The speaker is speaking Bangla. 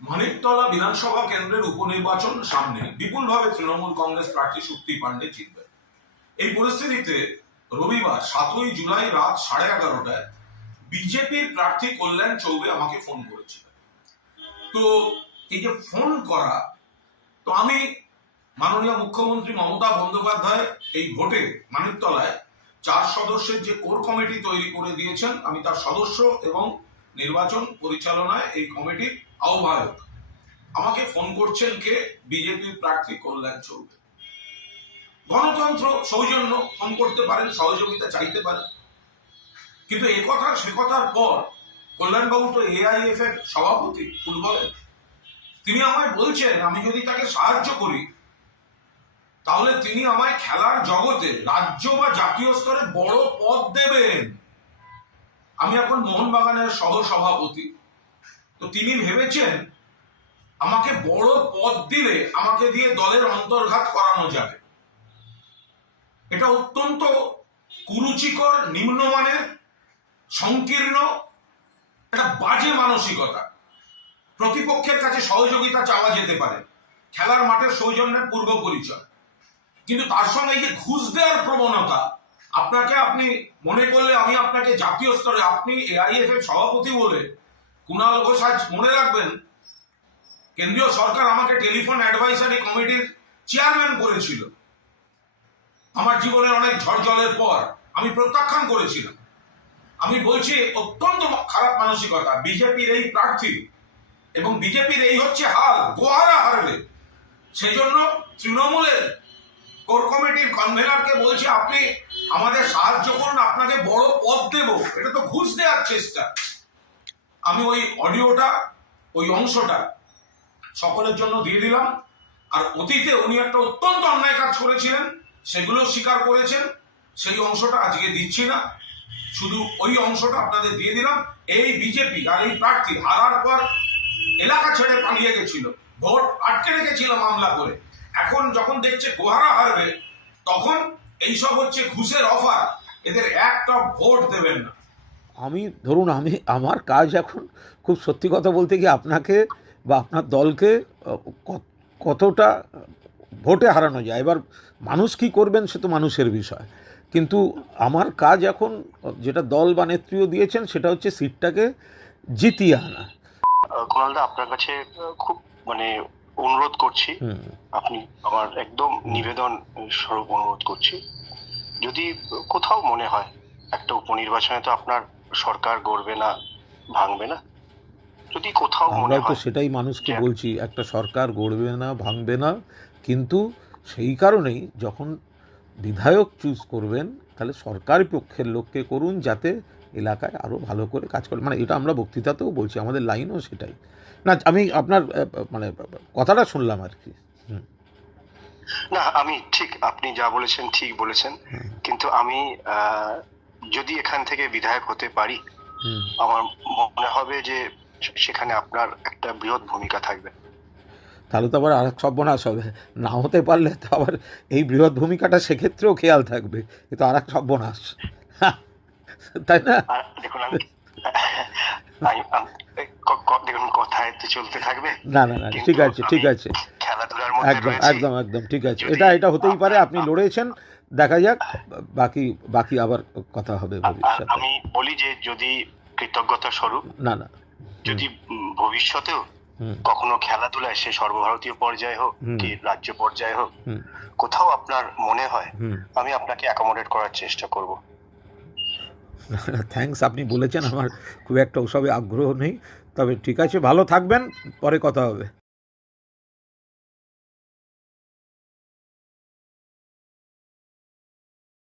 মানিকতলা বিধানসভা কেন্দ্রের উপনির্বাচন সামনে, বিপুলভাবে তৃণমূল কংগ্রেস প্রার্থী শক্তি পাণ্ডে জিতবেন। এই পরিস্থিতিতে রবিবার 7ই জুলাই রাত 11:30টায় বিজেপির প্রার্থী কল্যাণ চৌবে আমাকে ফোন করেছিলেন। তো এই যে ফোন করা, তো আমি মাননীয় মুখ্যমন্ত্রী মমতা বন্দ্যোপাধ্যায় এই ভোটে মানিকতলায় 4 সদস্যের যে কোর কমিটি তৈরি করে দিয়েছেন, আমি তার সদস্য এবং নির্বাচন পরিচালনায় এই কমিটির আহ্বায়ক। আমাকে ফোন করছেন কে? বিজেপির প্রার্থী কল্যাণ চৌবে। গণতন্ত্র, সৌজন্য, ফোন করতে পারেন, সহযোগিতা চাইতে পারেন, কিন্তু এ কথা সে কথার পর কল্যাণবাবু তো AIF এর সভাপতি ফুটবলের। তিনি আমায় বলছেন আমি যদি তাকে সাহায্য করি তাহলে তিনি আমায় খেলার জগতে রাজ্য বা জাতীয় স্তরে বড় পদ দেবেন। আমি এখন মোহনবাগানের সহ সভাপতি, তো তিনি ভেবেছেন আমাকে বড় পদ দিলে আমাকে দিয়ে দলের অন্তর্ঘাত করানো যাবে। এটা অত্যন্ত কুরুচিকর, নিম্নমানের, সংকীর্ণ, একটা বাজে মানসিকতা। প্রতিপক্ষের কাছে সহযোগিতা চাওয়া যেতে পারে, খেলার মাঠের সৌজন্যের পূর্ব পরিচয়, কিন্তু তার সঙ্গে এই যে ঘুষ দেওয়ার প্রবণতা, আপনি মনে করলে আমি আপনাকে জাতীয় স্তরে, আপনি AIF এর সভাপতি বলে কুণাল ঘোষ, আজ মনে রাখবেন কেন্দ্রীয় সরকার আমাকে টেলিফোন অ্যাডভাইসারি কমিটির চেয়ারম্যান করেছিল। আমার জীবনের অনেক ঝড় জলের পর আমি প্রত্যাখ্যান করেছিলাম। আমি বলছি অত্যন্ত খারাপ মানসিকতা বিজেপির এই প্রার্থী, এবং বিজেপির এই হচ্ছে হাল, গোহারা হারবে। সেই জন্য তৃণমূলের কোর কমিটির কনভেনারকে বলছি আপনি আমাদের সাহায্য করুন, আপনাকে বড় পদ দেব। এটা তো ঘুষ দেওয়ার চেষ্টা। আমি ওই অডিওটা, ওই অংশটা সকলের জন্য দিয়ে দিলাম। আর অতীতে উনি একটা অত্যন্ত অন্যায় কাজ করেছিলেন, সেগুলো স্বীকার করেছেন। সেই অংশটা আজকে দিচ্ছি না, শুধু ওই অংশটা আপনাদের দিয়ে দিলাম। এই বিজেপি আর এই প্রার্থী হারার পর এলাকা ছেড়ে পালিয়ে গেছিল, ভোট আটকে রেখেছিল মামলা করে। এখন যখন দেখছে গোহারা হারবে, তখন এইসব হচ্ছে ঘুষের অফার, এদের একটা ভোট দেবেন না। ধরুন আমার কাজ এখন খুব সত্যি কথা বলতে কি আপনাকে বা আপনার দলকে কতটা ভোটে হারানো যায়, এবার মানুষ কি করবেন সে তো মানুষের বিষয়, কিন্তু আমার কাজ এখন যেটা দল বা নেত্রীও দিয়েছেন সেটা হচ্ছে সিটটাকে জিতিয়ে আনা। কুণালদা, আপনার কাছে খুব অনুরোধ করছি, আপনি আমার একদম নিবেদন স্বরূপ অনুরোধ করছি, যদি কোথাও মনে হয় একটা উপনির্বাচনে তো আপনার সরকার গড়বে না, ভাঙবে না, যদি কোথাও মনে আমরা তো হয়, সেটাই মানুষকে বলছি, একটা সরকার গড়বে না, ভাঙবে না, কিন্তু সেই কারণেই যখন বিধায়ক চুজ করবেন তাহলে সরকারি পক্ষের লোককে করুন, যাতে এলাকায় আরও ভালো করে কাজ করে। এটা আমরা বক্তৃতাতেও বলছি, আমাদের লাইনও সেটাই। না, আমি আপনার কথাটা শুনলাম আর কি। না, আমি ঠিক, আপনি যা বলেছেন ঠিক বলেছেন, কিন্তু আমি যদি এখান থেকে বিধায়ক হতে পারি, আমার মনে হবে যে সেখানে আপনার একটা বৃহৎ ভূমিকা থাকবে। তাহলে তো আবার আর এক সর্বনাশ হবে, না হতে পারলে তো আবার এই বৃহৎ ভূমিকাটা সেক্ষেত্রেও খেয়াল থাকবে, এ তো আর এক সর্বনাশ, তাই না? দেখুন, দেখুন, কথায় তো চলতে থাকবে। না, ঠিক আছে, ঠিক আছে, খেলাধুলার মধ্যে একদম একদম একদম ঠিক আছে, এটা হতেই পারে, আপনি লড়েছেন, দেখা যাক, বাকি আবার কথা হবে ভবিষ্যতে। আমি বলি যে যদি কৃতজ্ঞতা স্বরূপ, না, যদি ভবিষ্যতেও কখনো খেলাধুলায়, সে সর্বভারতীয় পর্যায়ে হোক কি রাজ্য পর্যায়ে হোক, কোথাও আপনার মনে হয়, আমি আপনাকে অ্যাকোমোডেট করার চেষ্টা করব। থ্যাঙ্কস, আপনি বলেছেন, আমার খুব একটা ওসবে আগ্রহ নেই, তবে ঠিক আছে, ভালো থাকবেন, পরে কথা হবে।